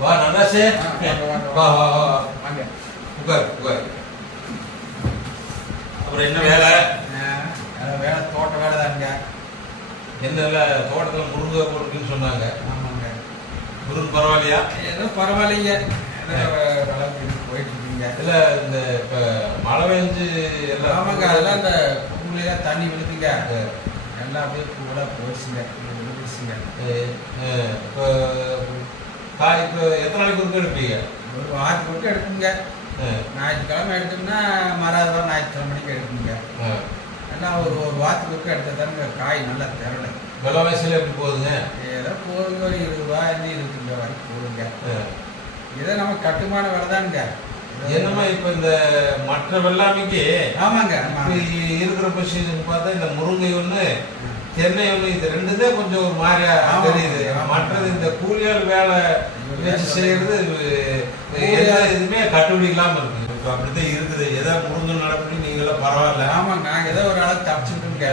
வா வாங்க, வாங்க, வா வா வா. வாங்க உட்கார் உட்கார். அப்புறம் என்ன வேலை? வேலை தோட்ட வேலை தானுங்க என்ன வேலை தோட்டத்தில் முருங்கை போட்டுருக்குன்னு சொன்னாங்க. ஆமாங்க. முருங்கை பரவாயில்லையா? ஏதோ பரவாயில்லைங்க. போயிட்டு இருக்குங்க இல்ல இந்த இப்ப மழை பெஞ்சு எல்லாம் ஆமாங்க அதெல்லாம் இந்த பூமியில தண்ணி விழுதுங்க எல்லாம் அப்படியே பூவெல்லாம் போயிடுச்சுங்க அஹ், இப்ப இப்ப எத்தனை நாளைக்கு ஒருக்க எடுப்பீங்க? ஒரு வாரத்துக்கு மட்டும் எடுக்குங்க ஞாயிற்றுக்கிழமை எடுத்தோம்னா மறாத வாரம் ஞாயிற்றுக்கிழமை மணிக்கு எடுக்குங்க. எல்லாம் ஒரு ஒரு வாரத்துக்கு ஒருக்க எடுத்த தானுங்க காய் நல்லா திரளை விலைவாசியில எப்படி போகுதுங்க? ஏதோ போதுங்க ஒரு இருபது ரூபா இருந்து இருபத்தஞ்சு ரூபா வரைக்கும் போதுங்க. ஏதோ நம்ம கட்டுமான வேலை தானுங்க. என்னமா இப்ப இந்த மற்ற வெள்ளாமைக்கு ஆமாங்க. இருக்கிற பொசிஷன் பார்த்தா இந்த முருங்கை ஒண்ணு தென்னை ஒண்ணு இது ரெண்டு தான் கொஞ்சம் ஒரு மாதிரியா தெரியுது. மற்றது இந்த கூலியால் வேலை வச்சு செய்யறது எந்த இதுவுமே கட்டுப்படி இல்லாம இருக்கு. இப்ப அப்படித்தான் இருக்குது. ஏதாவது முருங்கை நடப்படி நீங்களாம் பரவாயில்ல. ஆமாங்க நாங்கள் ஏதோ ஒரு ஆளை தப்பிச்சுட்டுங்க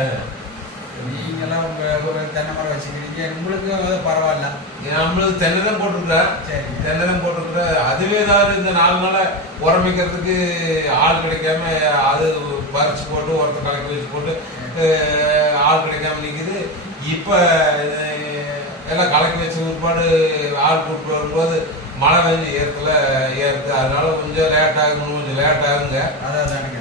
நீங்களாம் உங்க ஒரு தென்னை மரம் வச்சுக்கிறீங்க உங்களுக்கும் ஏதோ பரவாயில்ல. நம்மளுக்கு தென்னை தான் போட்டிருக்கிறேன் சரிங்க தென்னை தான் போட்டிருக்கிறேன் அதுவே ஏதாவது இந்த நாலு நாள உரமிக்கிறதுக்கு ஆள் கிடைக்காம அது பறிச்சு போட்டு ஒருத்தர் கலக்கி வச்சு போட்டு ஆள் கிடைக்காம நிக்குது. இப்ப எல்லாம் கலக்கி வச்ச பிற்பாடு ஆள் கூப்பிட்டு வரும்போது மழை பெஞ்சு ஏற்கல ஏறுது. அதனால கொஞ்சம் லேட் ஆகும் கொஞ்சம் லேட் ஆகுங்க அதான் தானுங்க